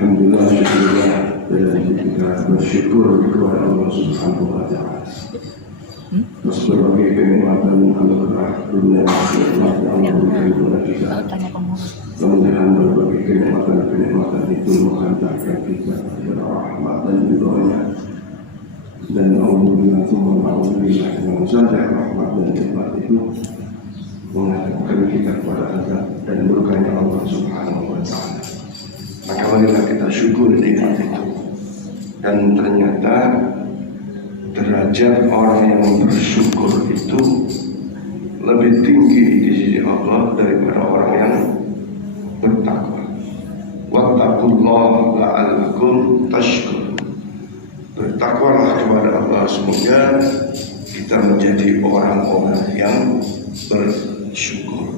Alhamdulillah, syukurlah kita bersyukur kepada Allah Subhanahu wa Ta'ala atas berbagai kenikmatan anugerah dunia akhirat yang Allah berikan kepada kita. Mudah-mudahan berbagai kenikmatan itu menghantarkan kita kepada rahmat dan ridhonya. Dan alhamdulillah dengan saja rahmat dan nikmat itu menghantarkan kita kepada azab dan murkanya Allah Subhanahu wa Ta'ala. Maka marilah kita syukur nikmat itu. Dan ternyata derajat orang yang bersyukur itu lebih tinggi di sisi Allah daripada orang yang bertakwa. Wattaqullaha la'allakum tashkurun. Bertakwalah kepada Allah, semoga kita menjadi orang-orang yang bersyukur.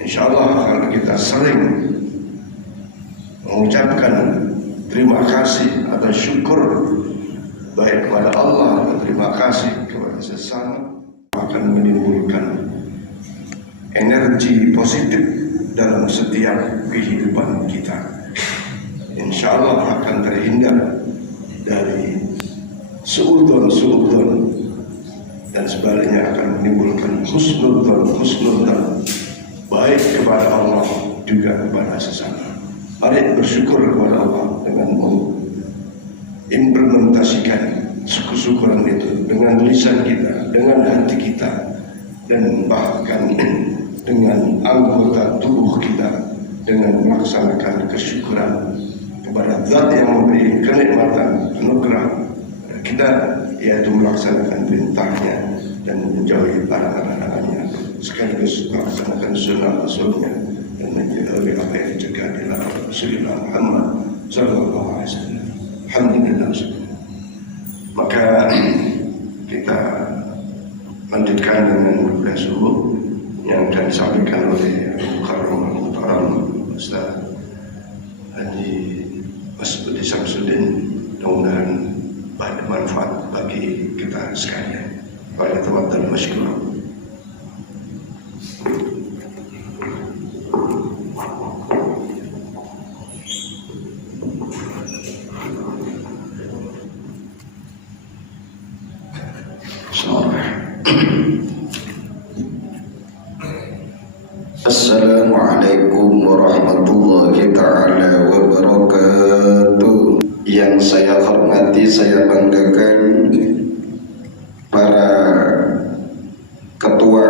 Insyaallah kalau kita sering mengucapkan terima kasih atau syukur baik kepada Allah dan terima kasih kepada sesama, akan menimbulkan energi positif dalam setiap kehidupan kita. Insya Allah akan terhindar dari suudzon dan sebaliknya akan menimbulkan husnudzon baik kepada Allah juga kepada sesama. Mari bersyukur kepada Allah dengan mengimplementasikan syukuran itu dengan lisan kita, dengan hati kita, dan bahkan dengan anggota tubuh kita, dengan melaksanakan kesyukuran kepada Zat yang memberi kenikmatan anugerah kita, yaitu melaksanakan perintahnya dan menjauhi larangan-larangannya, sekaligus melaksanakan sunnah-sunnahnya dan menjauhi apa yang dicegah di dalam Rasulullah Muhammad sallallahu alaihi wasallam. Alhamdulillah. Maka kita lanjutkan dengan berbeda subuh yang akan disampaikan oleh Mukarram Al-Muhtaram Ustaz Haji Masbudi Samsudin. Mudah-mudahan bermanfaat bagi kita sekalian. Pada tempat dan masyarakat. Assalamualaikum warahmatullahi ta'ala wabarakatuh. Yang saya hormati, saya banggakan para ketua,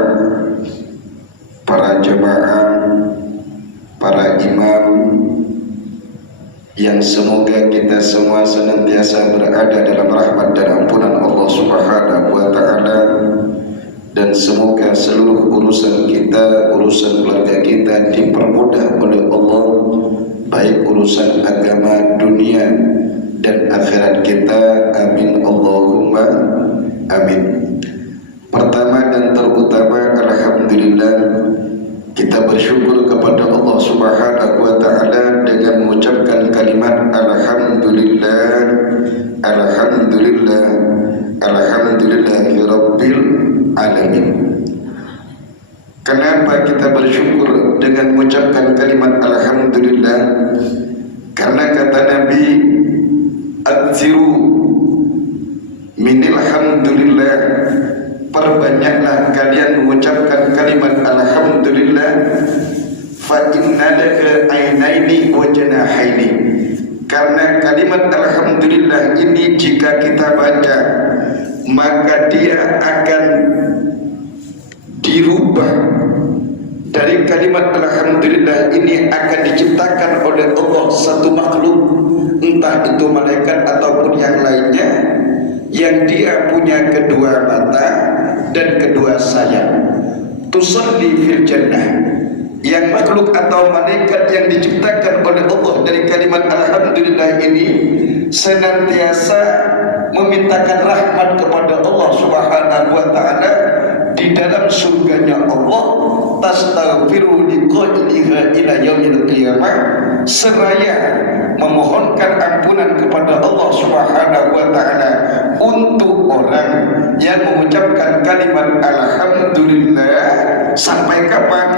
para jemaah, para imam, yang semoga kita semua senantiasa berada dalam rahmat dan ampunan Allah Subhanahu wa Ta'ala. Dan semoga seluruh urusan kita, urusan keluarga kita dipermudah oleh Allah, baik urusan agama, dunia dan akhirat kita. Amin Allahumma amin. Pertama dan terutama, alhamdulillah, kita bersyukur kepada Allah Subhanahu wa Ta'ala dengan mengucapkan kalimat alhamdulillah, alhamdulillah, alhamdulillahirabbil alamin. Kenapa kita bersyukur dengan mengucapkan kalimat alhamdulillah? Karena kata Nabi, adziru minil hamdulillah, perbanyaklah kalian mengucapkan kalimat alhamdulillah, fa inna laka ainaini wa janahaini. Karena kalimat alhamdulillah ini jika kita baca maka dia akan dirubah. Dari kalimat alhamdulillah ini akan diciptakan oleh Allah satu makhluk, entah itu malaikat ataupun yang lainnya, yang dia punya kedua mata dan kedua sayap. Tusalli fil jannah. Yang makhluk atau malaikat yang diciptakan oleh Allah dari kalimat alhamdulillah ini senantiasa memintakan rahmat kepada Allah Subhanahu wa taala di dalam surganya Allah, tastaghfiru liqailiha ila yaumil qiyamah, seraya memohonkan ampunan kepada Allah Subhanahu wa taala untuk orang yang mengucapkan kalimat alhamdulillah sampai kapan?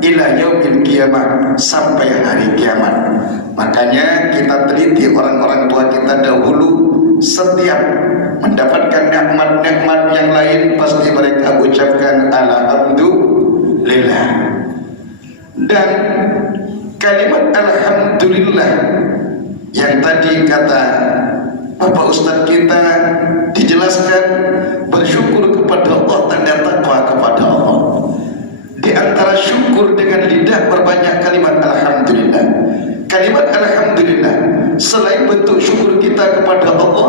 Ila yaumil qiyamah, sampai hari kiamat. Makanya kita teliti orang-orang tua kita dahulu, setiap mendapatkan nikmat-nikmat yang lain pasti mereka ucapkan alhamdulillah. Dan kalimat alhamdulillah yang tadi kata Bapak Ustaz kita dijelaskan, bersyukur kepada Allah tanda takwa kepada Allah. Di antara syukur dengan lidah berbanyak kalimat alhamdulillah. Kalimat alhamdulillah selain bentuk syukur kita kepada Allah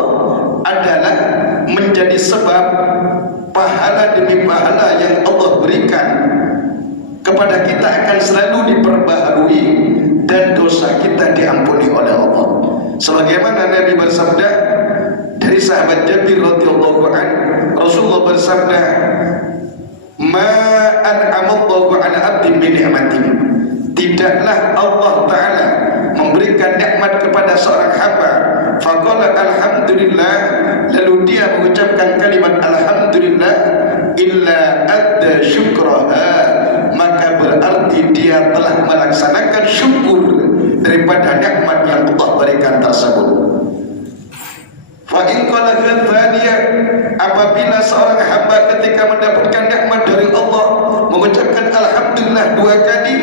adalah menjadi sebab pahala demi pahala yang Allah berikan kepada kita akan selalu diperbaharui dan dosa kita diampuni oleh Allah. Sebagaimana Nabi bersabda dari sahabat Jabir radhiyallahu anhu, Rasulullah bersabda, "Ma an'amallahu 'ala 'abdin bi ni'matin." Tidaklah Allah Ta'ala memberikan nikmat kepada seorang hamba, faqala alhamdulillah, lalu dia mengucapkan kalimat alhamdulillah, illa adda syukraha, maka berarti dia telah melaksanakan syukur daripada nikmat yang Allah berikan tersebut. Fa in qala thaniya, apabila seorang hamba ketika mendapatkan nikmat dari Allah mengucapkan alhamdulillah 2 kali,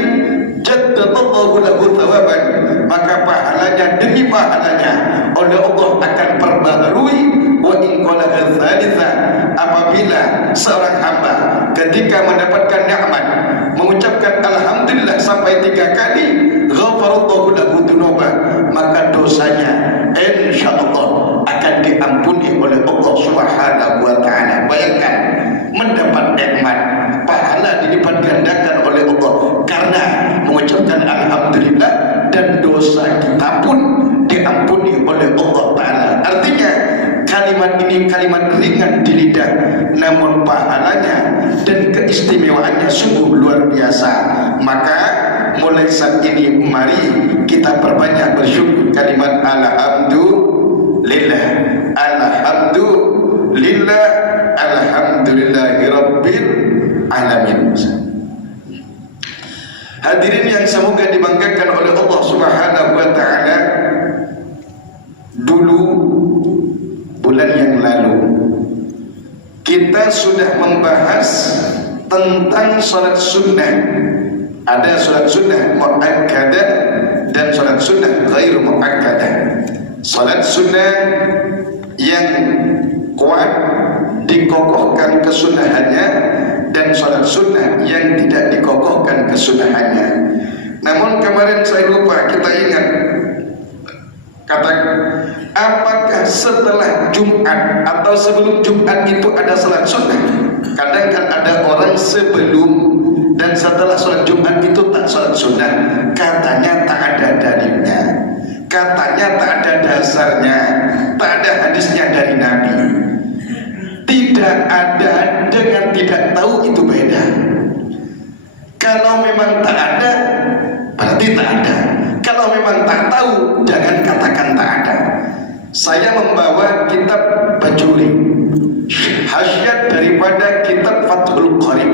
jaddadallahu lahu thawaban, maka pahalanya demi pahalanya oleh Allah akan perbaharui. Wa in qala thalitha, apabila seorang hamba ketika mendapatkan nikmat mengucapkan alhamdulillah sampai 3 kali, ghafarallahu lahu dzunuba, maka dosanya insyaallah akan diampuni oleh Allah Subhanahu wa taala. Bayangkan, mendapat nikmat, pahala dilipat gandakan oleh Allah karena mengucapkan alhamdulillah, dan dosa kita pun diampuni oleh Allah taala. Artinya kalimat ini kalimat ringan di lidah, namun pahalanya dan keistimewaannya sungguh luar biasa. Maka mulai saat ini mari kita perbanyak bersyukur kalimat alhamdulillah, alhamdulillah, alhamdulillahirabbil alamin. Hadirin yang semoga dibanggakan oleh Allah Subhanahu wa taala, dulu bulan yang lalu kita sudah membahas tentang salat sunnah. Ada salat sunnah muakkadah dan salat sunnah ghairu muakkadah. Salat sunnah yang kuat dikokohkan kesunahannya, dan salat sunnah yang tidak dikokohkan kesunahannya. Namun kemarin saya lupa, kita ingat katakan, apakah setelah Jumat atau sebelum Jumat itu ada salat sunnah? Kadang kan ada orang sebelum dan setelah salat Jumat itu tak salat sunnah. Katanya tak ada dalilnya, katanya tak ada dasarnya, tak ada hadisnya dari Nabi. Tidak ada dengan tidak tahu itu beda. Kalau memang tak ada, berarti tak ada. Kalau memang tak tahu, jangan katakan tak ada. Saya membawa kitab Bajuri, hasyiat daripada kitab Fathul Qarib,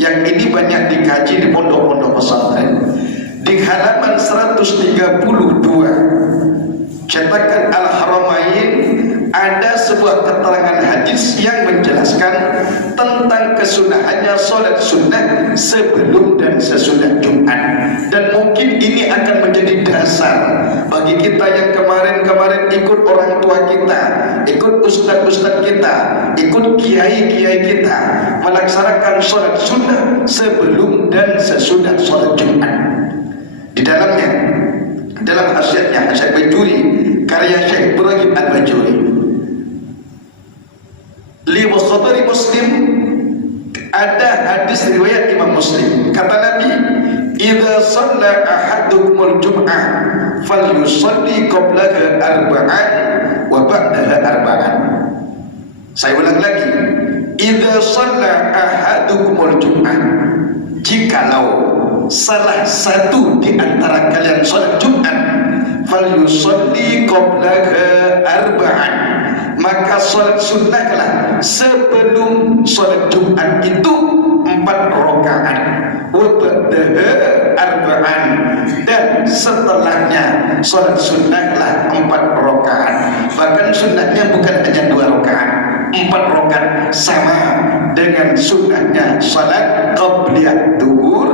yang ini banyak dikaji di pondok-pondok pesantren. Di halaman 132 cetakan Al-Haramain ada sebuah sebuah keterangan hadis yang menjelaskan tentang kesunahannya sholat sunnah sebelum dan sesudah Jumat. Dan mungkin ini akan menjadi dasar bagi kita yang kemarin-kemarin ikut orang tua kita, ikut ustadz-ustadz kita, ikut kiai-kiai kita melaksanakan sholat sunnah sebelum dan sesudah sholat Jumat. Di dalamnya, dalam khasiatnya Syekh Bajuri, karya Syekh Ibrahim Al-Bajuri, li wasatari Muslim, ada hadis riwayat Imam Muslim, kata Nabi, idza shalla ahadukumul jum'ah falyusalli qablaha arba'an wa ba'daha arba'an. Saya ulang lagi, idza shalla ahadukumul jum'ah, jikalau salah satu di antara kalian sholat Jumat, falyusalli qablaha arba'an, maka sholat sunnahlah sebelum sholat Jumat itu 4 rakaat, wa ba'daha arba'an, dan setelahnya sholat sunnahlah 4 rakaat. Bahkan sunnahnya bukan hanya 2 rakaat, 4 rakaat, sama dengan sunnahnya sholat qabliyah duhur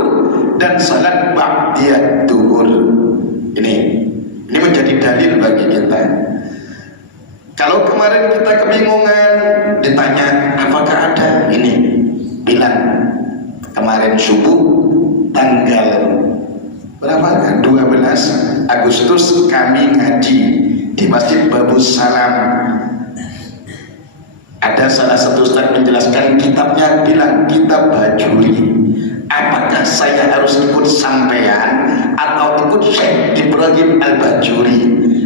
dan salat ba'diyah duhur. Ini menjadi dalil bagi kita. Kalau kemarin kita kebingungan, ditanya apakah ada, ini bilang kemarin subuh tanggal berapa? 12 Agustus kami ngaji di Masjid Babus Salam. Ada salah satu ustaz menjelaskan kitabnya, bilang kitab Bajuri. Apakah saya harus ikut sampean atau ikut Syekh Ibrahim Al-Bajuri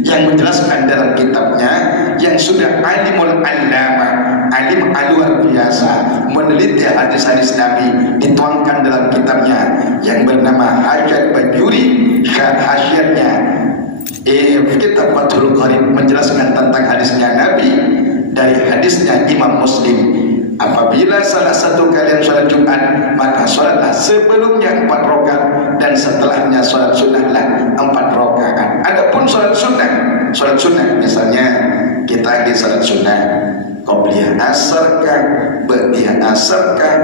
yang menjelaskan dalam kitabnya, yang sudah alimul allama, alim luar biasa, meneliti hadis-hadis Nabi, dituangkan dalam kitabnya yang bernama Hajat Bajuri, hasyiatnya kitab Fathul Qarib, menjelaskan tentang hadisnya Nabi dari hadisnya Imam Muslim. Apabila salah satu kalian sholat Jumat, maka sholatlah sebelumnya 4 rakaat dan setelahnya sholat sunnahlah 4 rakaat. Adapun sholat sunnah misalnya kita di sholat sunnah qobliyah asar kah, ba'diyah asar kah,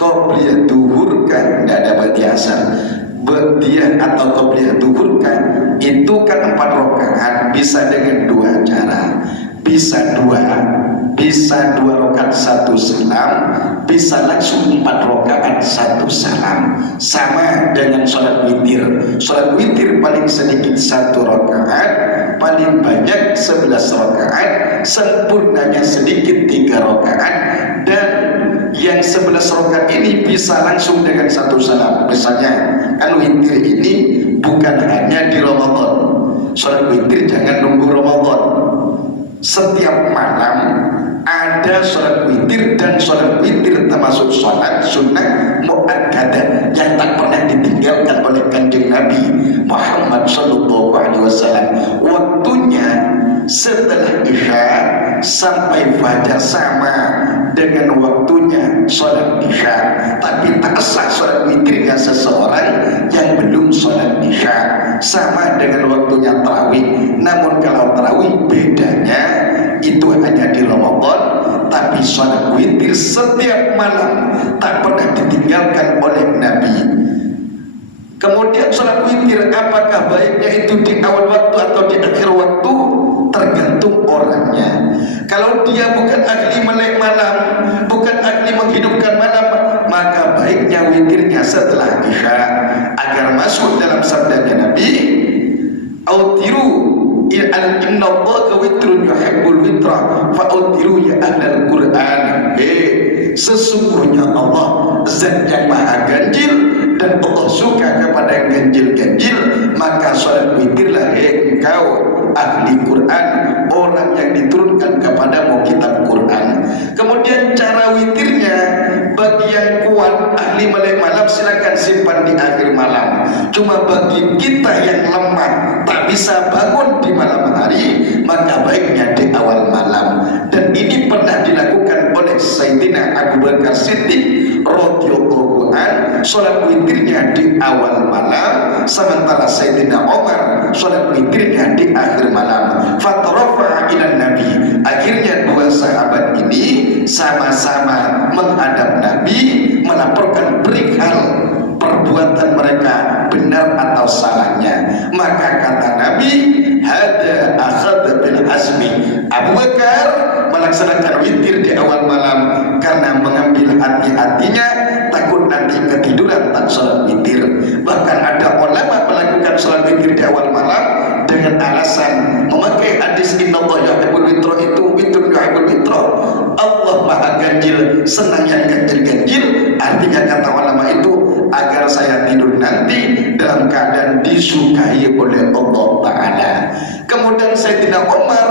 qobliyah duhur kah, tidak ada ba'diyah asar, ba'diyah atau qobliyah duhur kah, itu kan 4 rakaat, bisa dengan 2 cara, bisa 2 rakaat 1 salam, bisa langsung 4 rakaat 1 salam. Sama dengan sholat witir. Sholat witir paling sedikit 1 rakaat, paling banyak 11 rakaat, sempurnanya sedikit 3 rakaat, dan yang 11 rakaat ini bisa langsung dengan 1 salam. Misalnya kan witir ini bukan hanya di Ramadan. Sholat witir jangan nunggu Ramadan. Setiap malam ada sholat witir, dan sholat witir termasuk sholat sunnah mu'akkadah yang tak pernah ditinggalkan oleh Kanjeng Nabi Muhammad sallallahu alaihi wasallam. Waktunya setelah Isya sampai fajar, sama dengan waktunya sholat Isya, tapi tak sah sholat witirnya seseorang yang belum sholat Isya. Sama dengan waktunya tarawih. Namun kalau tarawih bedanya itu hanya di Ramadan, tapi sholat witir setiap malam tak pernah ditinggalkan oleh Nabi. Kemudian sholat witir, apakah baiknya itu di awal waktu atau di akhir waktu? Tergantung orangnya. Kalau dia bukan ahli melek malam, bukan ahli menghidupkan malam, maka baiknya witirnya setelah Isya, agar masuk dalam sabdanya Nabi, autiru inna Allaha witrun yuhibbul witra fa'utiru ya ahlal Qur'an. Sesungguhnya Allah zat yang maha ganjil, dan Allah suka kepada yang ganjil-ganjil, maka sholat witirlah engkau ahli Quran, orang yang diturunkan kepadamu kitab Quran. Kemudian cara witirnya, bagi yang kuat ahli melek malam silakan simpan di akhir malam. Cuma bagi kita yang lemah tak bisa bangun di malam hari, maka baiknya di awal malam. Dan ini pernah dilakukan oleh Sayyidina Abu Bakar Siddiq radhiyallahu an, salat witirnya di awal malam, sementara Sayyidina Umar salat witirnya di akhir malam. Fatarafa ila Nabi, akhirnya dua sahabat ini sama-sama menghadap Nabi melaporkan perihal perbuatan mereka benar atau salahnya. Maka kata Nabi, hada akhadha bil azmi, Abu Bakar melaksanakan witir di awal malam karena mengambil hati-hatinya takut nanti ketiduran tak salat witir. Bahkan ada ulama melakukan salat witir di awal malam dengan alasan memakai hadis innallaha yuhibbul witra, itu witrun yuhibbul witra, Allah maha ganjil, senang yang ganjil-ganjil. Artinya kata ulama itu agar saya tidur nanti dalam keadaan disukai oleh Allah Ta'ala. Kemudian Sayyidina Umar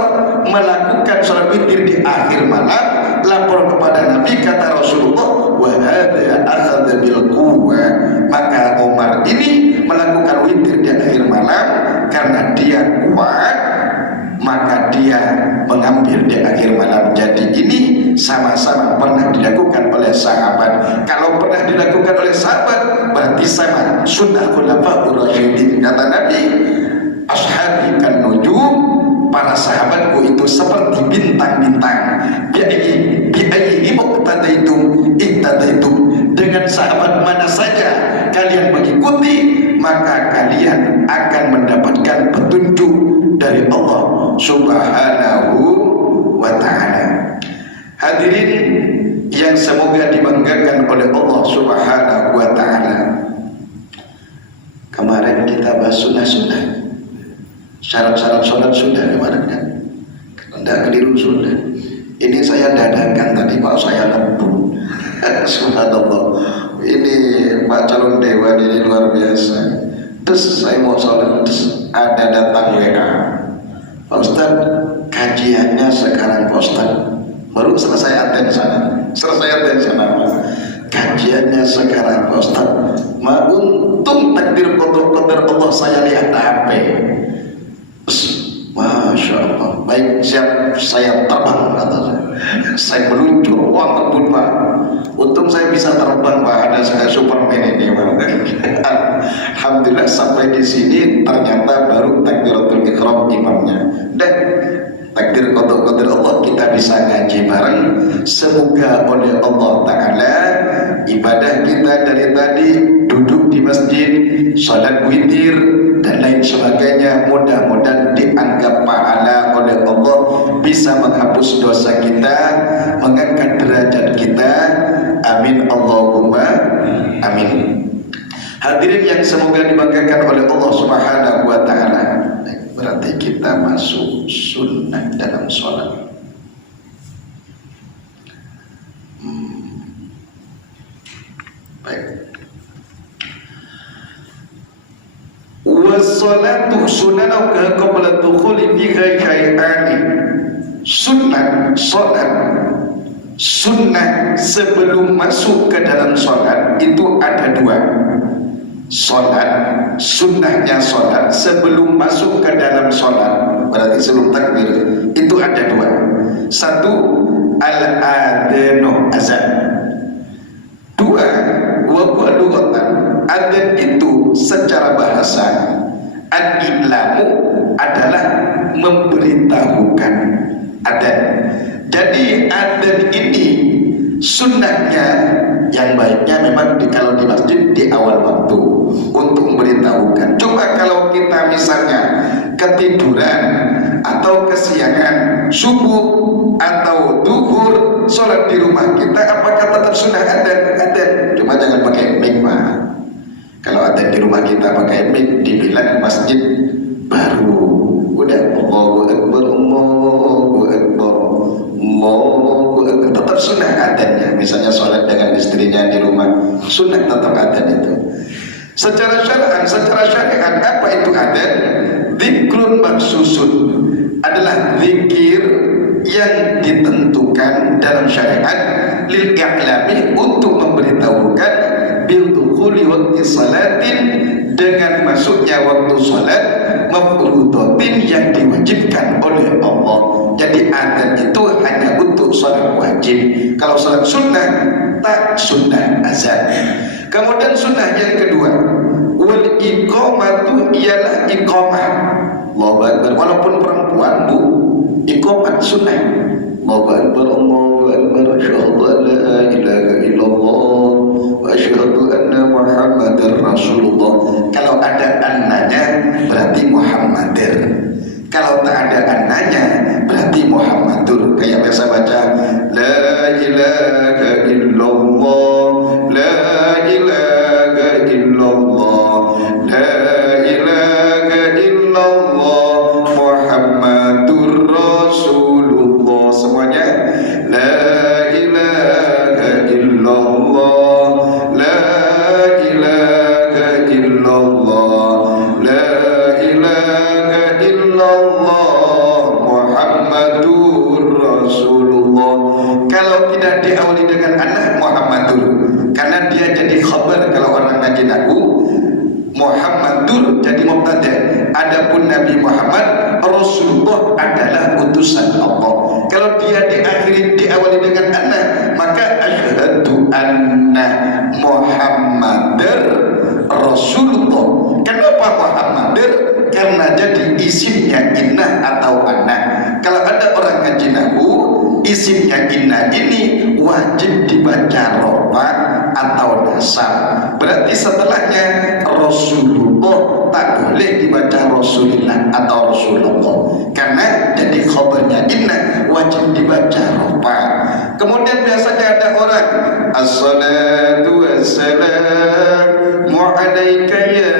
melakukan sholat witir di akhir malam, lapor kepada Nabi, kata Rasulullah, wa hadha akhadha bil quwwa, maka Umar ini melakukan witir di akhir malam karena dia kuat, maka dia mengambil di akhir malam. Jadi ini sama-sama pernah dilakukan oleh sahabat. Kalau pernah dilakukan oleh sahabat berarti sama sunnah khulafaur rasyidin. Kata Nabi, ashabi kan nujum, para sahabatku itu seperti bintang-bintang. Bi'ayyi muqtadaitum ihtadaitum, dengan sahabat mana saja kalian mengikuti maka kalian akan mendapatkan petunjuk dari Allah Subhanahu wa ta'ala. Hadirin yang semoga dibanggakan oleh Allah Subhanahu wa ta'ala, kemarin kita bahas sunnah-sunnah, syarat-syarat sholat sudah kemarin kan? Tidak keliru sudah. Ini saya dadakan tadi Pak, saya ngebut. Subhanallah, ini Pak calon dewan ini luar biasa. Terus saya mau sholat, terus ada datang WA, Pak Ustaz, kajiannya sekarang Pak Ustaz, baru selesai aten sana, kajiannya sekarang Pak Ustaz, untung takdir qadar Allah saya lihat HP. Masya Allah, baik, siap, saya terbang, kata saya meluncur, wah ngebut Pak, untung saya bisa terbang Pak, ada saya Superman ini Pak. Alhamdulillah sampai di sini ternyata baru takbiratul ihram imamnya. Dan takdir qadar Allah kita bisa ngaji bareng. Semoga oleh Allah Ta'ala ibadah kita dari tadi, duduk di masjid, salat witir dan lain sebagainya, mudah-mudahan dianggap pahala oleh Allah, bisa menghapus dosa kita, mengangkat derajat kita. Amin Allahumma amin. Hadirin yang semoga dibanggakan oleh Allah Subhanahu wa ta'ala, berarti kita masuk sunnah dalam sholat. Baik. Wassalatu sunnatuka qabla dukhuli fiha kai'ani. Sunnah sholat, sunnah sebelum masuk ke dalam sholat itu ada dua. Sholat, sunnahnya sholat sebelum masuk ke dalam sholat, berarti sebelum takbir, itu ada dua. Satu, al-adhanu, azan. Dua, wa lughatan, adzan itu secara bahasa, al-ilamu adalah memberitahukan adzan. Jadi adzan ini sunnahnya yang baiknya memang kalau di masjid di awal waktu untuk memberitahukan. Coba kalau kita misalnya ketiduran atau kesiangan, subuh atau duhur, sholat di rumah kita, apakah tetap sunnah adzan? Cuma jangan pakai mic Pak. Kalau adzan di rumah kita pakai mic, dibilang masjid baru. Udah Allahu Akbar, Allahu Akbar, Allahu Akbar, tetap sunnah adzannya. Misalnya sholat dengan istrinya di rumah, sunnah tetap adzan itu. Secara syariat apa itu adzan? Dzikrun maksusun, adalah zikir yang ditentukan dalam syariat lil i'lami, untuk memberitahukan bil dukhuli waqti salatin, dengan masuknya waktu salat, mafrudatin yang diwajibkan oleh Allah. Jadi adzan itu hanya untuk sholat wajib. Kalau sholat sunnah tak sunnah azan. Kemudian sunnah yang kedua, wal iqamatu ialah iqamah. Allahu Akbar, walaupun perempuan bu, iqamah sunnah. Allahu Akbar, Allahu Akbar, asyhadu an la ilaha illallah wa asyhadu anna Muhammadar Rasulullah. Kalau ada annanya berarti Muhammadir. Kalau tak ada annanya berarti Muhammadur. Kayak biasa baca la ilaha illallah, la ilaha illallah, la ilaha illallah Muhammadur Rasulullah. Semuanya la ilaha illallah, la ilaha illallah, la ilaha illallah Muhammadur Rasulullah. Kalau tidak diawali dengan anak Muhammadur, karena dia jadi khabar. Kalau orang ngaji nahwu, Muhammadur jadi mubtada. Adapun Nabi Muhammad Rasulullah adalah utusan Allah. Kalau dia diawali dengan anak, maka asyhadu anna Muhammadar Rasulullah. Kenapa Muhammadar? Karena jadi isimnya inna atau anak. Kalau ada orang ngaji nahwu, isimnya inna ini wajib dibaca rofa atau nasab. Berarti setelahnya Rasulullah tak boleh dibaca Rasulillah atau Rasulullah, karena jadi khabarnya inna wajib dibaca rofa. Kemudian biasanya ada orang as-salatu wassalamu alaika ya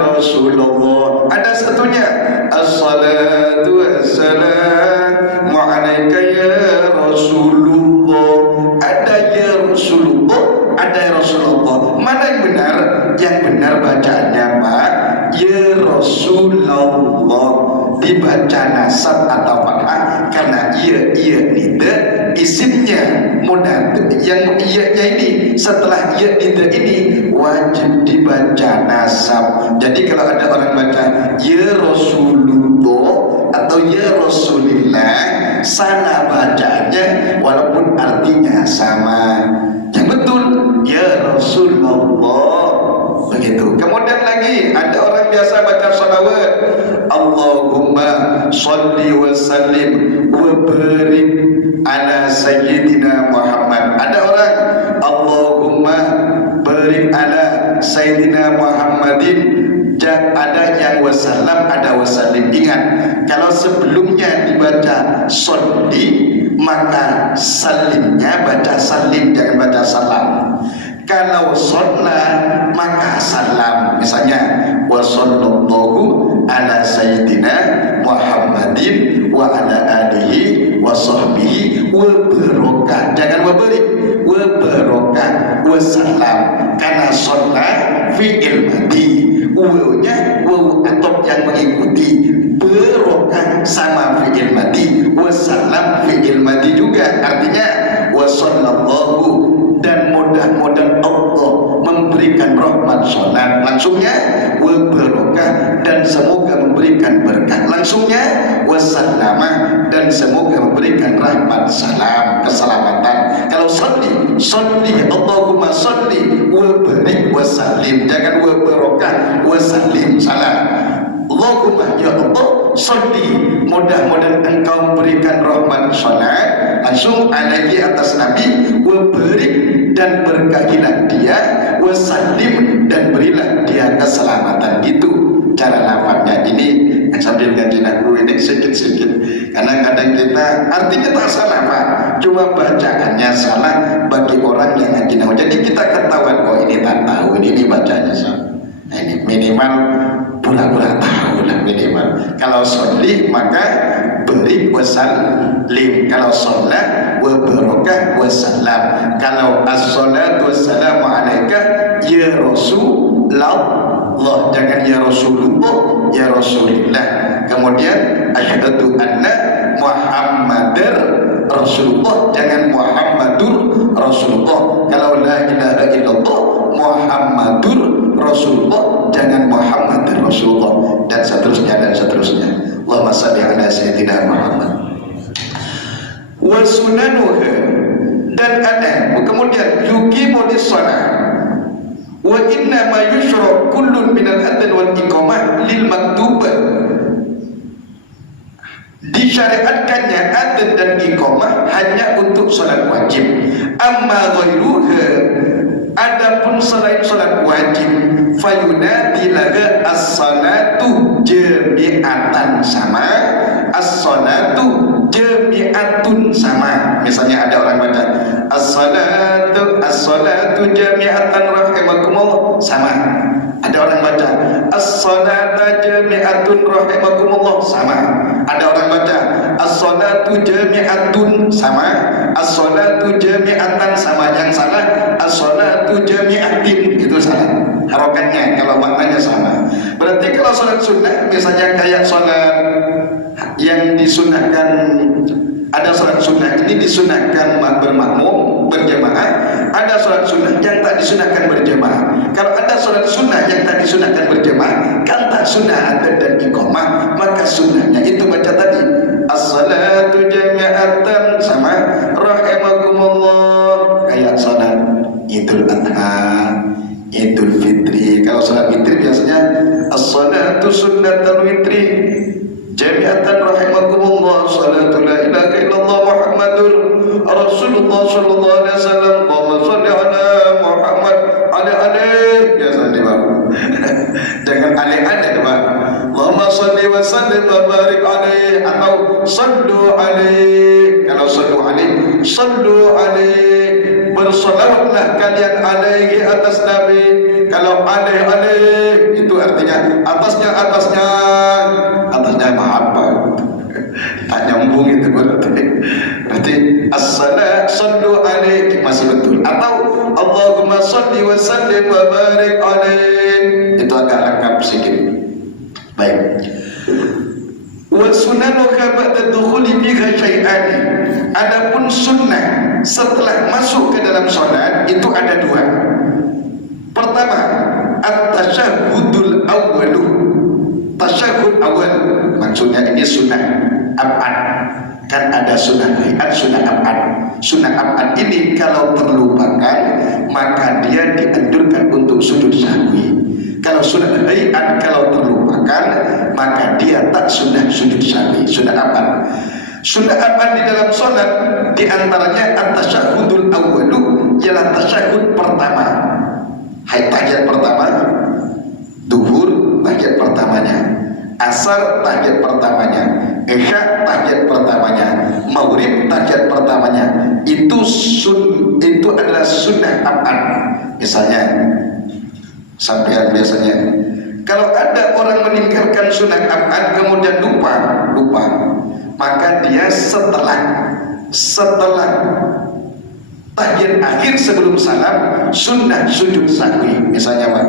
Rasulullah. Ada satunya as-salatu wassalamu alaika ya Rasulullah. Ada ya Rasulullah, ada ya Rasulullah. Mana yang benar? Yang benar bacaannya Pak, ya Rasulullah. Dibaca nasab atau fathah karena iya nida isimnya munad. Yang iya ini setelah iya nida ini wajib dibaca nasab. Jadi kalau ada orang baca ya Rasulullah atau ya Rasulillah, salah bacanya walaupun artinya sama. Yang betul ya Rasulullah. Begitu. Kemudian lagi ada orang biasa baca salawat, Allahumma sholli wa sallim wa barik ala sayyidina Muhammad. Ada orang Allahumma barik ala sayyidina Muhammadin. Ada yang wasallam, ada wasallim. Ingat, kalau sebelumnya dibaca sholli, maka salimnya baca salim, jangan baca salam. Kalau sholla maka salam. Misalnya wa sallallahu ala sayyidina Muhammadin wa ala alihi wa sahbihi wa barokah. Jangan wa barik, wa barokah wa salam. Karena sholla fi'il madhi, wawunya wawu atop yang mengikuti. Barokah sama fi'il madhi, wa salam fi'il madhi juga. Artinya wa sallallahu, dan mudah-mudahan Allah memberikan rahmat sholat. Langsungnya wa barokah, dan semoga memberikan berkah. Langsungnya wassalama, dan semoga memberikan rahmat salam keselamatan. Kalau sholli Allahumma sholli wa barik wa sallim, jangan wa barokah wa sallim salam. Allahumma ya Allah sholli, mudah-mudahan engkau memberikan rahmat sholat langsung alaihi atas Nabi, wa barik, dan berkahilah dia, wa sallim, dan berilah dia keselamatan. Itu cara lafadznya. Ini sambil ngaji nahwu ini sedikit-sedikit, karena kadang kita artinya tak salah Pak, cuma bacaannya salah bagi orang yang ngaji nahwu. Jadi kita ketahuan, oh ini tak tahu, ini bacanya salah. Nah ini minimal pura-pura tahu lah minimal. Kalau sholli maka beri wasallim, kalau sholat wa barokah wasalam. Kalau as-salatu wassalamu alaika ya Rasulullah, jangan ya Rasulullah, ya Rasulillah. Kemudian asyhadu anna Muhammadar Rasulullah, jangan Muhammadur Rasulullah. Kalau la ilaha illallah Muhammadur Rasulullah, jangan Muhammadur Rasulullah, dan seterusnya dan seterusnya. Allahumma shalli ala sayyidina Muhammad. sunanuha, dan ada kemudian yuqimu lis-shalah. Wa inna ma yushra kullun minal adzan wal iqamah lil maktubah. Disyariatkannya adzan dan iqamah hanya untuk salat wajib. Amma ghairuha, adapun selain salat wajib, fayunadi laga as-salatu jami'atan sama, as-salatu jami'atun sama. Misalnya ada orang baca as-salatu jami'atan rahimakumullah sama. Ada orang baca as-salata jami'atun rahimakumullah sama. Ada orang baca as-salatu jami'atun sama, as-salatu jami'atan sama. Yang salah as-salatu jami'atin, itu salah harokatnya kalau maknanya sama. Berarti kalau salat sunnah misalnya kayak salat yang disunahkan, ada salat sunnah ini disunahkan bermakmum berjamaah, ada salat sunnah yang tak disunahkan berjamaah. Kalau ada salat sunnah yang tak disunahkan berjamaah, kan tak sunnah adzan dan iqamah, maka sunnahnya itu baca tadi as-salatu jami'atan sama rahimakumullah, kayak salat Idul Adha, Idul Fitri. Kalau salat Fitri biasanya as-salatu sunnatul witri jami'atan rahimakumullah, salatu la ilaha illallah Muhammadur Rasulullah sallallahu alaihi wasallam, Allahumma shalli ala Muhammad alaihi biasanya Pak. Jangan alih-alih Pak. Allahumma shalli wa sallim wa barik alaihi, atau sallu alaihi. Kalau sallu alaihi, sallu alaihi, bersalawatlah kalian alaihi atas Nabi. Kalau alaihi itu artinya atasnya apa? Tak nyambung itu berarti as-salat sallu alaihi masih betul, atau Allahumma shalli wa sallim wa barik alaihi, itu agak lengkap sedikit. Baik. Wa sunanuha ba'da dukhuli fiha syai'ani, adapun sunnah setelah masuk ke dalam salat itu ada dua. Pertama, at-tasyahhudul awwalu, tasyahud awal, maksudnya ini sunnah abad. Kan ada sunnah hayat, sunnah abad. Sunnah abad ini kalau terlupakan maka dia dianjurkan untuk sujud sahwi. Kalau sunnah hayat kalau terlupakan maka dia tak sunnah sujud sahwi, sunnah abad. Sunnah abad di dalam salat diantaranya at-tasyahhudul awwalu, ialah tasyahud pertama. Tahiyat pertama, duhur tahiyat pertamanya, asar tahiyat pertamanya, isya tahiyat pertamanya, maghrib tahiyat pertamanya. Itu adalah sunnah abad. Misalnya sampean biasanya kalau ada orang meninggalkan sunnah abad kemudian lupa, maka dia setelah tahiyat akhir sebelum salam sunnah sujud sahwi. Misalnya Pak,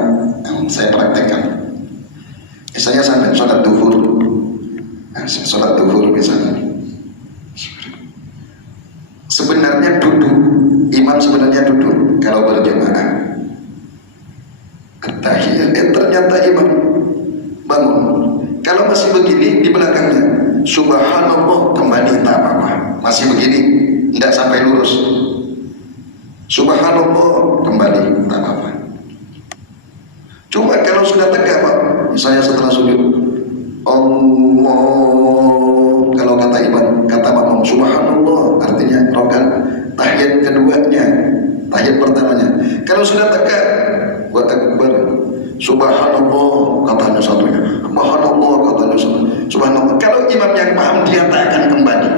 saya praktekkan. Misalnya sampai sholat duhur, misalnya sebenarnya duduk, imam sebenarnya duduk kalau berjamaah. Tahiyat, ternyata imam bangun. Kalau masih begini di belakangnya subhanallah, kembali tak apa-apa. Masih begini, tidak sampai lurus, subhanallah kembali tak apa-apa. Cuma kalau sudah tegak Pak, misalnya setelah sujud Allah, kalau kata imam, kata makmum subhanallah, artinya rokan tahiyat keduanya, tahiyat pertamanya. Kalau sudah tegak wa akbar subhanallah, katanya satunya subhanallah, katanya satunya subhanallah. Kalau imam yang paham dia tak akan kembali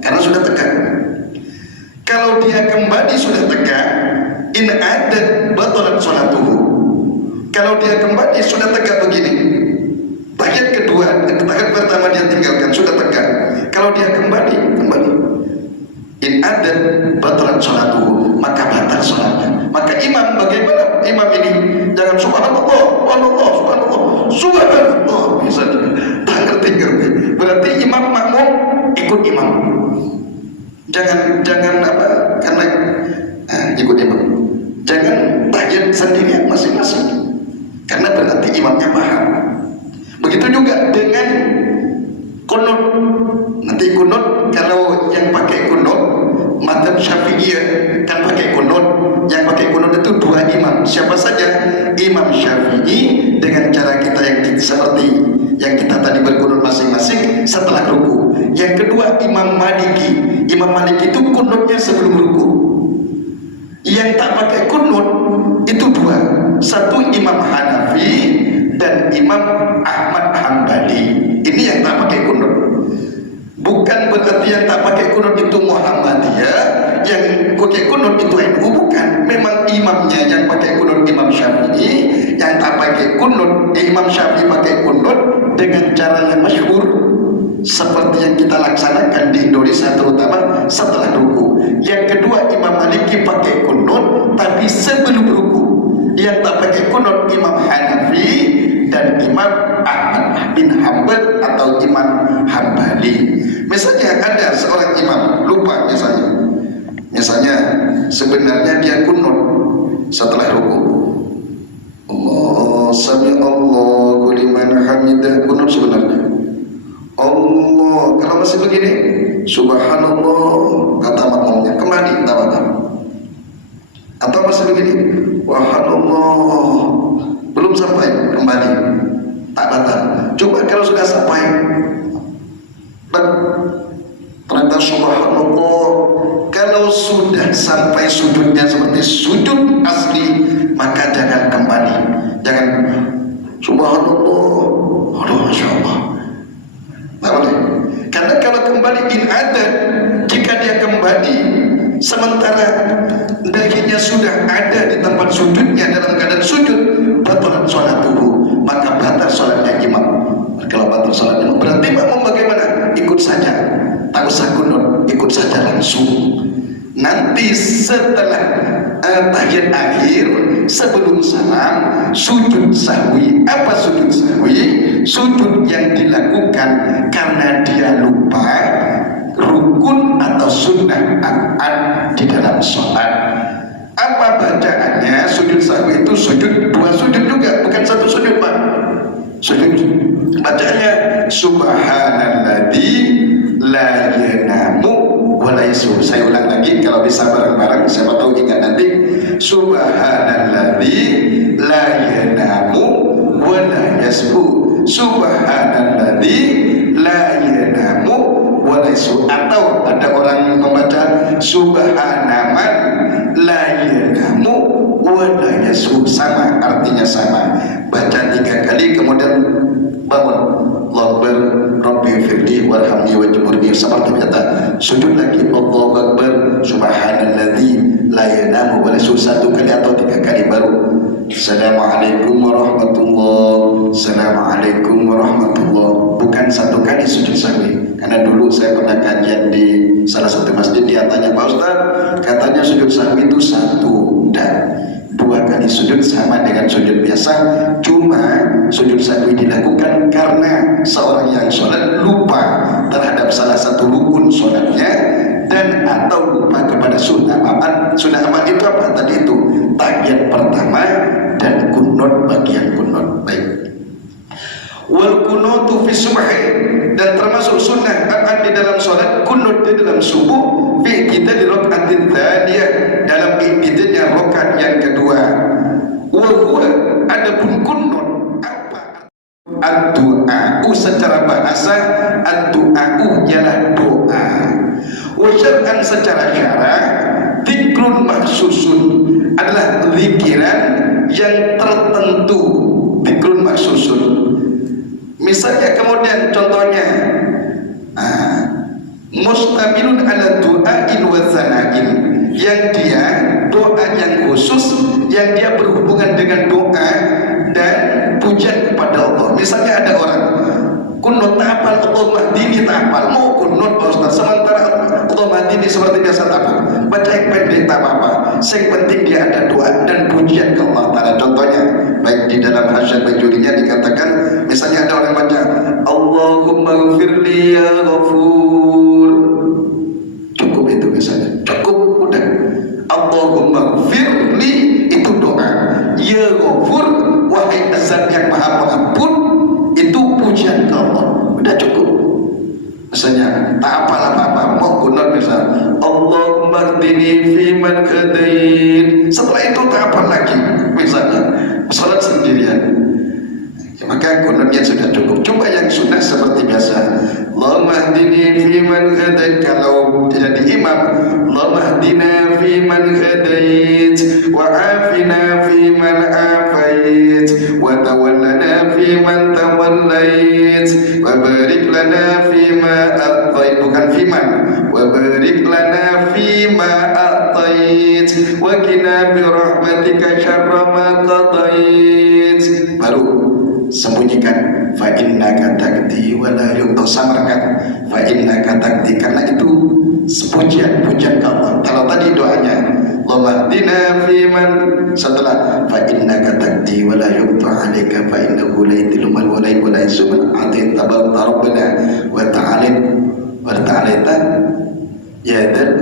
karena sudah tegak. Kalau dia kembali sudah tegak, in adat batalat sholatuhu. Kalau dia kembali sudah tegak begini, tahiyat kedua, tahiyat pertama dia tinggalkan sudah tegak. Kalau dia kembali in adat batalat sholatuhu, maka batal sholatnya. Maka imam, bagaimana imam ini? Jangan subhanallah, subhanallah, misalnya tak ngerti. Berarti imam makmum ikut imam. Jangan apa? Karena ikut imam. Jangan tahiyat sendirian masing-masing. Karena berarti imamnya paham. Begitu juga dengan kunut. Nanti kunut, kalau yang pakai kunut yang kita tadi berkunut masing-masing setelah ruku. Yang kedua Imam Maliki. Imam Maliki itu kunutnya sebelum ruku. Yang tak pakai kunut itu dua, satu Imam Hanafi dan Imam Ahmad Hambali. Ini yang tak pakai kunut. Bukan berarti yang tak pakai kunut itu Muhammadiyah, yang pakai kunut itu NU, bukan. Memang imamnya yang pakai kunut Imam Syafi'i, yang tak pakai kunut Imam Syafi'i pakai kunut dengan cara yang masyhur seperti yang kita laksanakan di Indonesia, terutama setelah ruku. Yang kedua Imam Maliki pakai kunut tapi sebelum ruku. Yang tak pakai kunut Imam Hanafi dan Imam Ahmad bin Hanbal atau Imam Hambali. Misalnya ada seorang imam lupa, misalnya sebenarnya dia kunut setelah ruku. Allah sami Allahu liman hamidah, kunut sebenarnya. Allah, kalau masih begini subhanallah kata makmumnya, kembali tak batal. Atau masih begini wahanallah belum sampai, kembali tak batal. Coba kalau sudah sampai dan ternyata subhanallah, kalau sudah sampai sujudnya seperti sujud asli, maka jangan kembali, jangan subhanallah, aduh masya Allah, tak boleh. Karena kalau kembali in ada, jika dia kembali sementara dahinya sudah ada di tempat sujudnya dalam keadaan sujud, batalan sholat tubuh, maka batal sholatnya imam. Kalau batal sholat imam, berarti makmum bagaimana? Ikut saja, tak usah kunut, ikut saja langsung. Nanti setelah tahiyat akhir sebelum salam, sujud sahwi. Apa sujud sahwi? Sujud yang dilakukan karena dia lupa rukun atau sunnah akad di dalam sholat. Apa bacaannya? Sujud sahwi itu sujud, dua sujud juga, bukan satu sujud Pak. Sujud bacaannya subhanalladzi la yanamu wa la yashu. Saya ulang lagi kalau bisa bareng-bareng, siapa tahu ingat nanti. Subhanalladzi la yanamu wa la yashu. Subhanalladzi la yanamu wa la yashu. Atau ada orang membaca subhanaman la yanamu wa la yashu, sama, artinya sama. Baca 3 kali kemudian bangun, Allahu Akbar, Rabbi firli warhamni wajburni, seperti kata sujud lagi, Allahu Akbar, subhanalladzi la yanamu wa la yashu, 1 kali atau 3 kali baru Assalamualaikum warahmatullahi, Assalamualaikum warahmatullahi. Bukan 1 kali sujud sahwi. Karena dulu saya pernah kajian di salah satu masjid, dia tanya, Pak Ustaz, katanya sujud sahwi itu 1, enggak, 2 kali sujud sama dengan sujud biasa. Cuma sujud sahwi dilakukan karena seorang yang sholat lupa terhadap salah satu rukun sholatnya dan atau lupa kepada sunnah amal. Sunnah amal itu apa tadi itu? Tahiyat pertama dan kunut, bagian kunut. Baik. Wal kunutu fi subhi, dan termasuk sunnah akan di dalam sholat kunut di dalam subuh, fi kita di rakaatin tsaniyah, dalam iktidanya rakaat yang kedua. Wa huwa, adapun kunut apa? Ad-du'a, secara bahasa ad-du'a ialah doa. Wa syar'an, secara syara, dzikrun mahsusun adalah zikiran yang tertentu, dzikrun mahsusun. Misalnya kemudian contohnya mustamilun ala du'ain wa zana'in, yang dia doa yang khusus, yang dia berhubungan dengan doa dan pujian kepada Allah. Misalnya ada orang kunut tak hafal, Allah mahdini tak hafal, mau kunut Pak Ustaz, sementara Allah mahdini seperti biasa tak hafal, baca yang pendek tak apa-apa, yang penting dia ada doa dan pujian ke Allah Ta'ala. Contohnya baik di dalam hasyat bajurinya dikatakan, misalnya ada orang baca Allahumma ghfirli ya ghafur, cukup itu misalnya, cukup, udah. Allahumma ghfirli itu doa, ya ghafur, wahai azab yang maha pengampun, itu pujian ke Allah, udah cukup. Misalnya tak apa-apa, mau kunut misal Allahumma hdini fi man hadait, setelah itu tak apa lagi, misalnya salat sendirian, ya, maka kunutnya sudah cukup. Coba yang fi man hadait. Kalau jadi imam, Allahumma hdina fi man hadait wa afina fi man afait wa tawallana fi man tawallait wa barik lana fi ma atait, bukan fi man, wa barik lana fi ma atait wa qina bi rahmatika syarra ma qadait. Baru sembunyikan fa innaka taqdi wa la yuqda, samarkan fa innaka taqdi, karena itu pujian ke Allah. Kalau tadi doanya Allahumma hdina fi man, setelah fa innaka taqdi wa la yuqda 'alaika fa innahu la yudhillu man walayta wa la yu'izzu man 'adayta tabaraka rabbana wa ta'ala ya dzal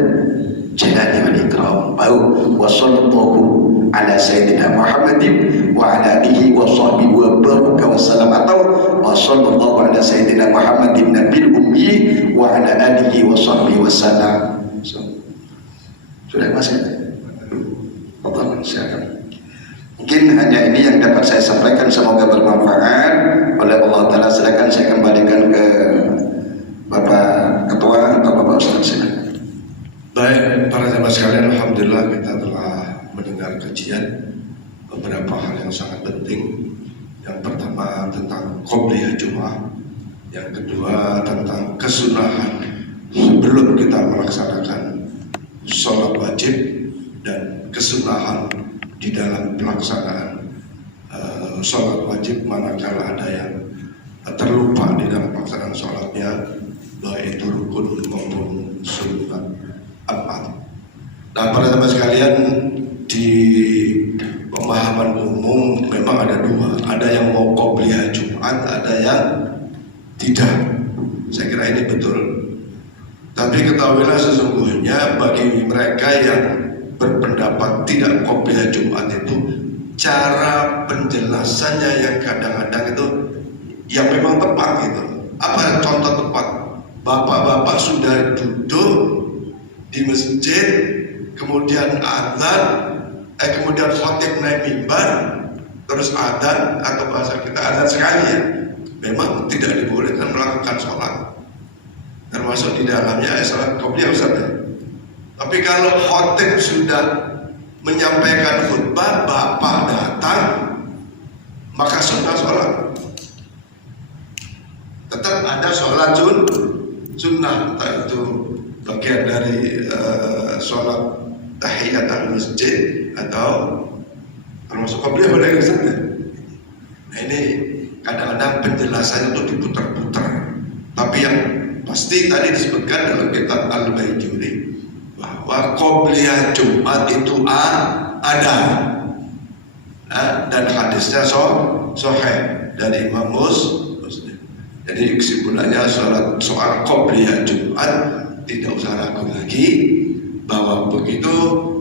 jalali wal ikram. Baru wa sallallahu ala sayyidina Muhammadin wa ala alihi wa sahbihi wa baraka wa salam, atau wa sallallahu ala sayyidina Muhammadin nabil ummi wa ala alihi wa sahbihi wa salam. Sudah masih? Betul, silakan. Mungkin hanya ini yang dapat saya sampaikan, semoga bermanfaat oleh Allah Ta'ala. Silakan saya kembalikan ke Bapak Ketua atau Bapak Ustaz, silakan. Baik, para jamaah sekalian, alhamdulillah kita telah mendengar kajian beberapa hal yang sangat penting. Yang pertama tentang qobliyah Jumat, yang kedua tentang kesunahan sebelum kita melaksanakan sholat wajib, dan kesunahan di dalam pelaksanaan sholat wajib manakala ada yang terlupa di dalam pelaksanaan sholatnya, baik itu rukun maupun sunat empat. Nah, para teman sekalian, di pemahaman umum memang ada dua, ada yang mau qobliyah Jumat, ada yang tidak. Saya kira ini betul. Tapi ketahuilah sesungguhnya bagi mereka yang berpendapat tidak qobliyah Jumat itu, cara penjelasannya yang kadang-kadang itu yang memang tepat gitu. Apa contoh tepat? Bapak-bapak sudah duduk di masjid, kemudian azan, kemudian khatib naik mimbar, terus adzan, atau bahasa kita adzan sekali ya, memang tidak dibolehkan melakukan sholat, termasuk di dalamnya sholat qobliyah Ustaz. Tapi kalau khatib sudah menyampaikan khutbah, bapak datang, maka sunnah sholat. Tetap ada sholat sunnah, entah itu bagian dari sholat tahiyat al-masjid atau termasuk qobliyah boleh ke sana. Nah, ini kadang-kadang penjelasannya itu diputar-putar. Tapi yang pasti tadi disebutkan dalam kitab Al-Baijuri bahwa qobliyah Jumat itu ada, dan hadisnya sahih dari Imam Muslim. Jadi kesimpulannya soal qobliyah Jumat tidak usah ragu lagi, bahwa begitu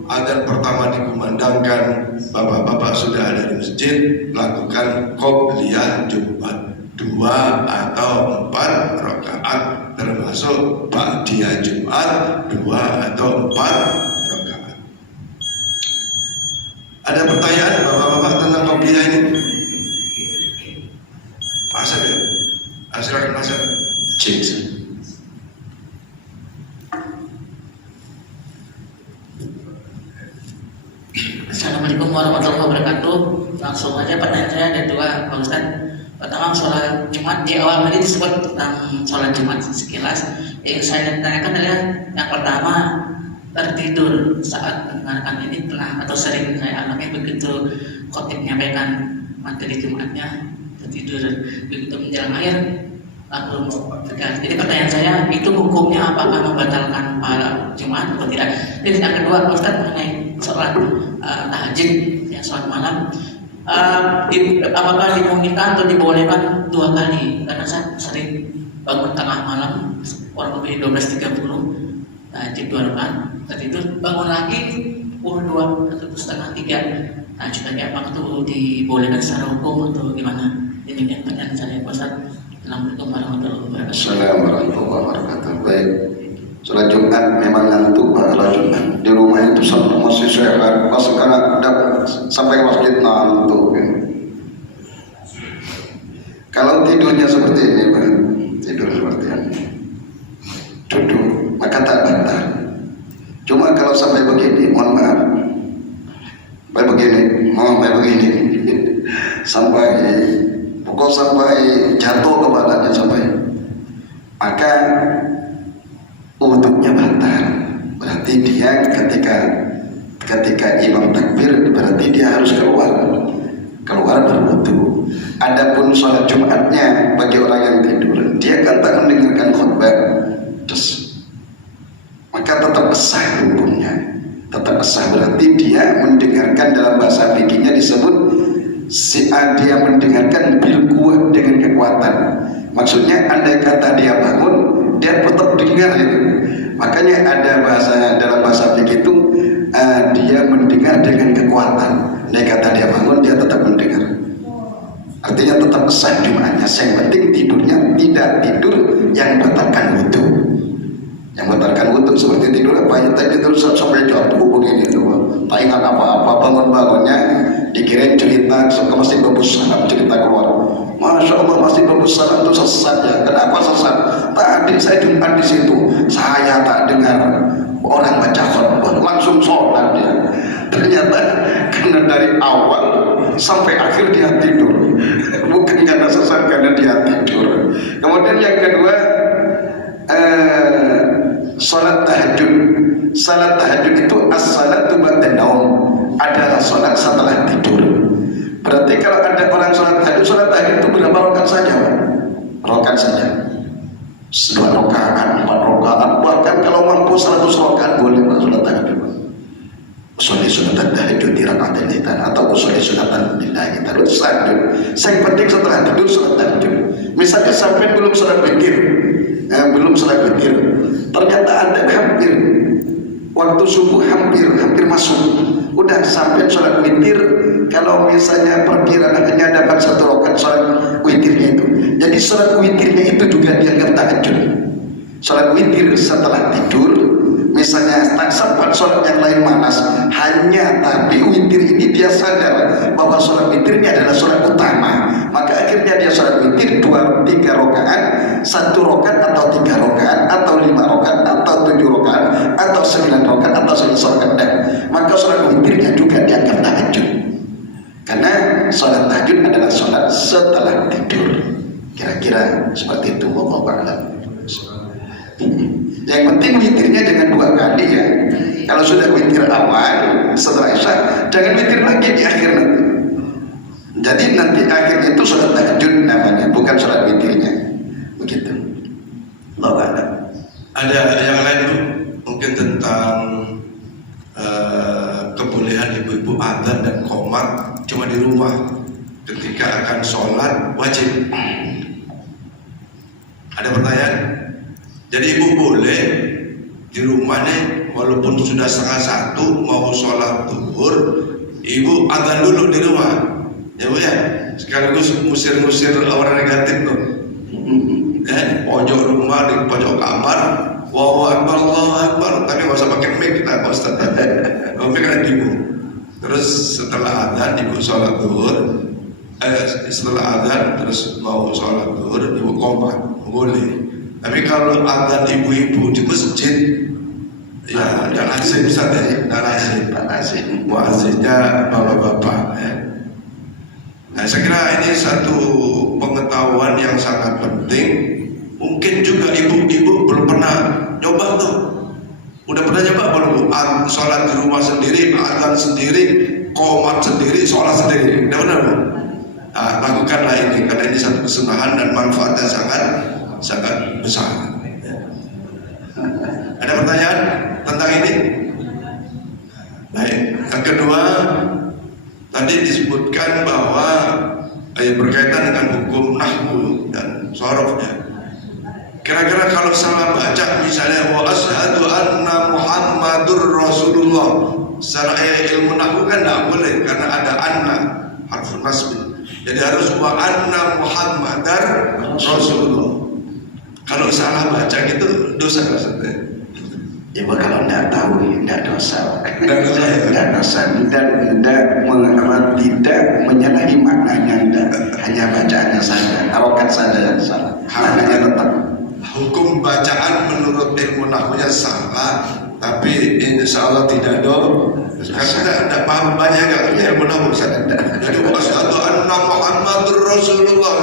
adzan pertama dikumandangkan, bapak-bapak sudah ada di masjid, lakukan qobliyah Jumat 2 atau 4 rakaat, termasuk ba'diyah Jumat 2 atau 4 rakaat. Ada pertanyaan bapak-bapak tentang qobliyah ini? Masa ya? Silakan masa. Assalamualaikum warahmatullahi wabarakatuh. Langsung aja pertanyaan saya ada dua, Pak Ustaz. Pertama, sholat Jumat di awal tadi disebut tentang sholat Jumat sekilas. Yang saya tanyakan adalah yang pertama, tertidur saat mendengarkan ini telah atau sering saya alami begitu khotib menyampaikan materi Jumatnya, tertidur begitu menjelang akhir lalu tegas. Jadi pertanyaan saya, itu hukumnya apakah membatalkan para Jumat atau tidak? Jadi yang kedua, Pak Ustaz, mengenai sholat tahajud, ya, sholat malam, apakah dimungkinkan atau dibolehkan 2 kali? Karena saya sering bangun tengah malam, kurang lebih 12.30, tahajud 2 rakaat, tertidur, bangun lagi pukul 2 atau setengah 3. Tahajud lagi, apakah itu dibolehkan secara hukum atau gimana? Ini yang pertanyaan saya, Pak Ustaz. Assalamualaikum warahmatullahi wabarakatuh. Assalamualaikum warahmatullahi wabarakatuh. Baik, sholat Jumat memang ngantuk Pak. Sholat Jumat di rumah itu masih sehat, masuk anak sampai masjid ngantuk ya. Kalau tidurnya seperti ini Pak, tidur seperti ini, kayak begini sampai pokok sampai jatuh ke badannya sampai, maka wudhunya batal. Berarti dia ketika imam takbir berarti dia harus keluar berwudu. Adapun sholat Jumatnya bagi orang yang tidur, dia kan tak mendengarkan khutbah, terus maka tetap sah hukumnya, tetap sah. Berarti dia mendengarkan, dalam bahasa fikihnya disebut dia mendengarkan bil kuat, dengan kekuatan. Maksudnya andai kata dia bangun, dia tetap dengar itu. Makanya ada dalam bahasa fikih itu dia mendengar dengan kekuatan. Andai kata dia bangun, dia tetap mendengar. Artinya tetap sah Jumatnya. Yang penting tidurnya tidak tidur yang batalkan wudu. Yang batalkan wudu seperti tidur apa ya, tadi tidur sampai jatuh begini tuh, tak ingat apa-apa, bangunnya dikirain cerita ke masjid bagus salam, cerita keluar, Masya Allah masjid bagus salam itu sesat ya. Kenapa sesat? Tadi saya jumpa di situ, saya tak dengar orang baca khutbah, langsung sholat dia. Ternyata karena dari awal sampai akhir dia tidur, bukan karena sesat, karena dia tidur. Kemudian yang kedua, salat tahajud. Salat tahajud itu as-salatu ba'da naum, adalah salat setelah tidur. Berarti kalau ada orang salat tahajud itu berapa rakaat saja? Rakaat saja. 2 rakaat, 4 rakaat, bahkan kalau mampu 100 rakaat boleh salat tahajud. Usolli sunatan tahajud di rakaatain litan, atau usolli sunatan lillahi ta'ala tahajud. Yang penting setelah tidur salat tahajud. Misalnya sampai belum salat witir, ternyata ada hampir waktu subuh hampir masuk, udah sampai sholat witir. Kalau misalnya perkiraan hanya dapat 1 rakaat sholat witirnya itu, jadi sholat witirnya itu juga dianggap tahajud. Sholat witir setelah tidur, misalnya tak sempat sholat yang lain malas, hanya tapi witir ini dia sadar bahwa sholat witirnya adalah sholat utama, maka akhirnya dia sholat witir 2-3 rakaat, 1 rakaat atau 3 rakaat atau 5 rakaat atau 7 rakaat atau 9 rakaat atau 11 rakaat, maka sholat witirnya juga dianggap tahajud, karena sholat tahajud adalah sholat setelah tidur. Kira-kira seperti itu. Wallahu a'lam. Yang penting witirnya jangan 2 kali ya. Kalau sudah witir awal setelah isya, jangan witir lagi di akhir nanti. Jadi nanti akhirnya itu sholat tahajud namanya, bukan sholat witirnya. Begitu. Allah a'lam. Ada yang lain Bu? Mungkin tentang kebolehan ibu-ibu adzan dan qomat cuma di rumah, ketika akan sholat wajib. Ada pertanyaan? Jadi ibu boleh di rumah nih, walaupun sudah 12:30 mau sholat zuhur, ibu adzan dulu di rumah, ya Bu ya, sekaligus musir-musir aura negatif tuh. Pojok rumah, di pojok kamar, Allahu Akbar, Allahu Akbar, tapi nggak usah pakai mic kita, Pak Ustaz. Mic kan ibu. Terus setelah adzan ibu sholat zuhur, setelah adzan terus mau sholat zuhur, ibu qomat, boleh. Tapi kalau adzan ibu-ibu di masjid, ya dan asing Ustaz ya, dan asing, muazzinnya bapak-bapak ya. Nah, saya kira ini satu pengetahuan yang sangat penting. Mungkin juga ibu-ibu belum pernah coba tuh. Udah pernah coba belum? Sholat di rumah sendiri, adzan sendiri, qomat sendiri, sholat sendiri. Udah pernah Bu? Nah, lakukanlah ini, karena ini satu kesunahan dan manfaatnya sangat besar. Ada pertanyaan tentang ini? Baik. Yang kedua, tadi disebutkan bahwa berkaitan dengan hukum nahwu dan sorofnya. Kira-kira kalau salah baca misalnya wa asyhadu anna Muhammadur Rasulullah, secara ilmu nahwu kan tidak boleh karena ada anna harfun nasb. Jadi harus wa anna Muhammadar Rasulullah. Kalau salah baca gitu dosa maksudnya. Ya kalau tidak tahu tidak dosa. Tidak dosa. Tidak menyalahi maknanya, hanya bacaannya saja, harokat saja yang salah. Maknanya tetap. Hukum bacaan menurut ilmu nahwunya salah, tapi insya Allah tidak Karena tidak paham banyak kan ilmu nahu Ustaz. Jadi asyhadu anna Muhammadur Rasulullah.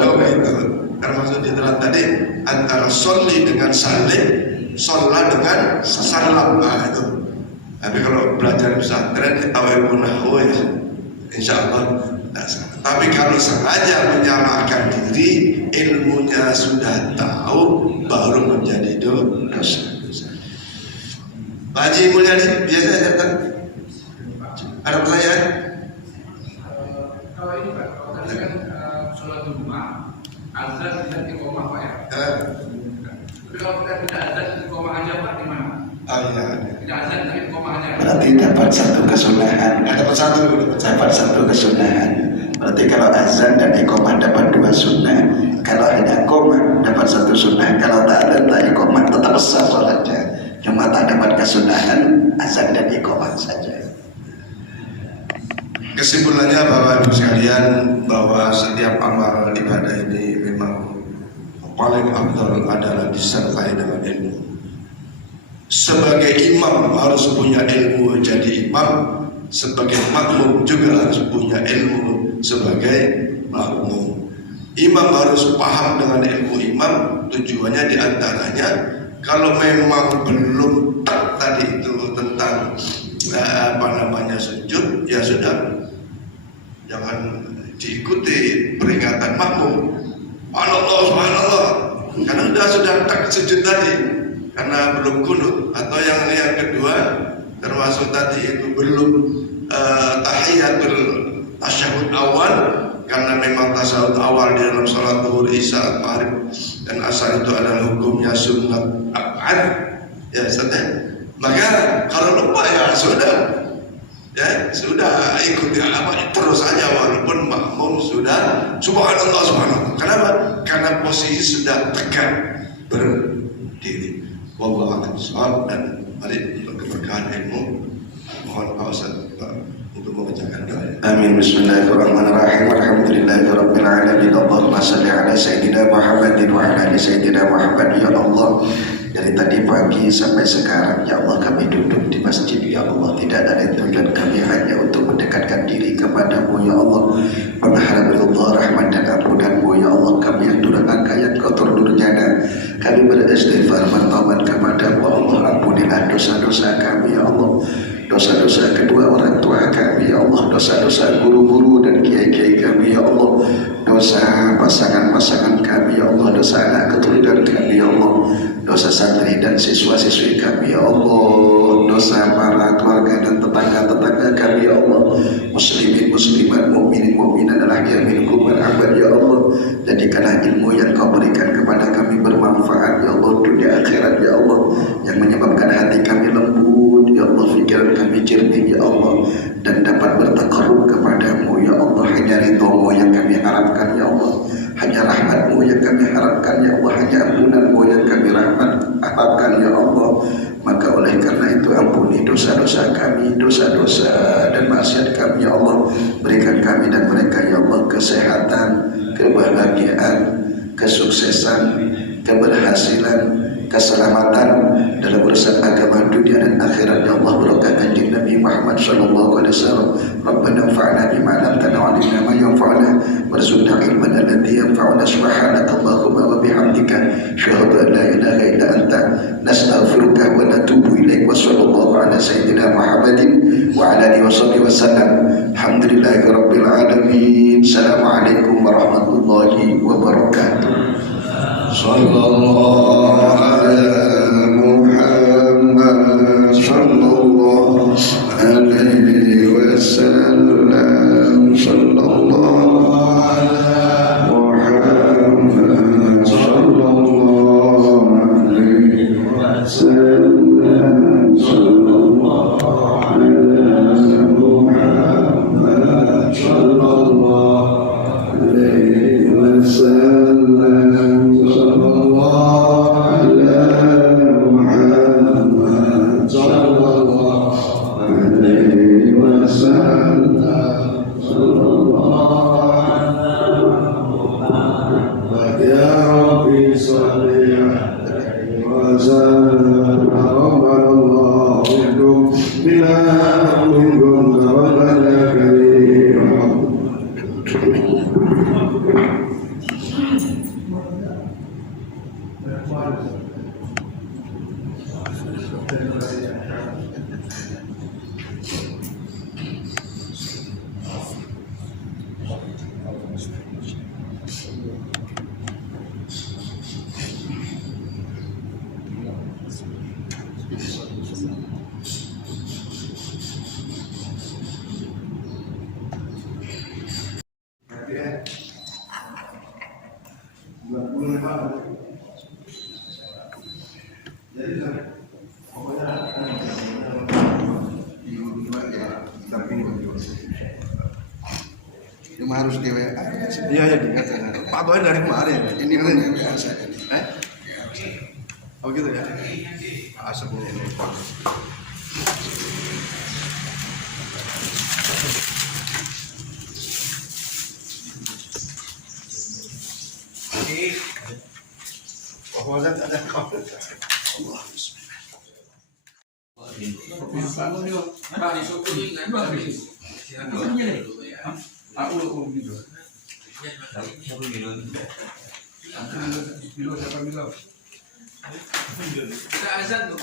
Itu termasuk di dalam tadi antara sholli dengan salim, sholat dengan salam. Itu. Tapi kalau belajar pesantren tahu ilmu nahu ya, insya Allah. Tapi kalau sengaja menyamakan diri, ilmunya sudah tahu, baru menjadi dosa. Pak Haji Mulyadi, biasa aja kan? Ada pertanyaan? Kalau ini Pak, kalau tadi kan sholat Jumat, azan tidak iqamah Pak ya? Tapi kalau kita tidak azan iqamah aja Pak, di mana? Oh iya. Tidak azan tapi iqamah aja. Berarti dapat satu kesunahan. Dapat satu kesunahan. Berarti kalau azan dan iqamah dapat dua sunnah. Kalau hanya iqamah dapat satu sunnah. Kalau tak ada tak iqamah tetap sah sholatnya. Cuma tak dapat kesunahan azan dan iqamah saja. Kesimpulannya Bapak Ibu sekalian, bahwa setiap amal ibadah ini memang paling afdal adalah disertai dengan ilmu. Sebagai imam harus punya ilmu jadi imam, sebagai makmum juga harus punya ilmu sebagai makmum. Imam harus paham dengan ilmu imam, tujuannya diantaranya kalau memang belum tadi itu tentang sujud, ya sudah, jangan diikuti peringatan makmum. Subhanallah, karena sudah tak sujud tadi, karena belum kunut. Atau yang kedua termasuk tadi itu belum tahiyatul tasyahud awal, karena memang tasyahud awal di dalam sholat zuhur, isya, maghrib dan asar itu adalah hukumnya sunnat abad, ya sudah. Maka kalau lupa ya sudah ikuti apa terus saja walaupun makmum sudah subhanallah. Kenapa? Karena posisi sudah tegak berdiri. Wallahu a'lam. Dan mari berkeberkahan ilmu. Mohon Pak Ustaz untuk membacakan doa. Amin. Bismillahirrahmanirrahim. Alhamdulillahirabbil alamin. Allahumma shalli ala sayyidina Muhammadin wa ala ali sayyidina Muhammad. Ya Allah, dari tadi pagi sampai sekarang ya Allah kami duduk di masjid ya Allah, tidak ada lain tujuan kami hanya untuk mendekatkan diri kepadamu ya Allah, mengharap ridha rahmat dan ampunanmu ya Allah. Kami yang durhaka yang kotor durjana, kami beristighfar bertaubat kepadamu Allah. Ampunilah dosa-dosa kami ya Allah, dosa-dosa kedua orang tua kami ya Allah, dosa-dosa guru-guru dan kiai-kiai kami ya Allah, dosa pasangan-pasangan kami ya Allah, dosa anak keturunan kami ya Allah, dosa santri dan siswa-siswi kami ya Allah, dosa para keluarga dan tetangga-tetangga kami ya Allah, muslimin muslimat mukminin mukminat al-ahya minhum wal amwat ya Allah. Jadikanlah ilmu yang kau berikan kepada kami bermanfaat ya Allah dunia akhirat ya Allah, yang menyebabkan hati kami lembut ya Allah, pikiran kami jernih ya Allah, dan dapat bertakarrub kepadamu ya Allah. Hanya ridhamu yang kami harapkan ya Allah, hanya rahmatmu yang kami harapkan ya Allah, hanya ampunanmu yang kami harapkan ya Allah. Maka oleh karena itu ampuni dosa-dosa kami, dosa-dosa dan maksiat kami ya Allah. Berikan kami dan mereka ya Allah kesehatan, kebahagiaan, kesuksesan, keberhasilan, keselamatan dalam urusan agama dunia dan akhirat ya Allah. Berkah kanjeng Nabi Muhammad sallallahu alaihi wasallam. Rabbana anfa'na bima 'allamtana wa 'allimna ma yanfa'una warzuqna ilman alladhi yanfa'una. Subhanaka Allahumma wa bihamdika asyhadu an la ilaha illa anta nastaghfiruka wa natubu ilaik. Wa sallallahu ala sayyidina Muhammadin wa ala alihi wasallam. Alhamdulillahirabbil alamin. Assalamualaikum warahmatullahi wabarakatuh. Sallallahu ala Muhammad sallallahu alaihi wasallam. Sallallahu ala Muhammad sallallahu alaihi wasallam. Sallallahu ala Muhammad sallallahu alaihi wasallam. Ya Rabbi salli alaihi wa sallam. Cuma harus di WA. Iya ya dikatakan. Pak Boy dari kemarin. Ini pun yang biasa. Oh gitu ya. Asap ini. Oh, ada kau. Kita azan tuh.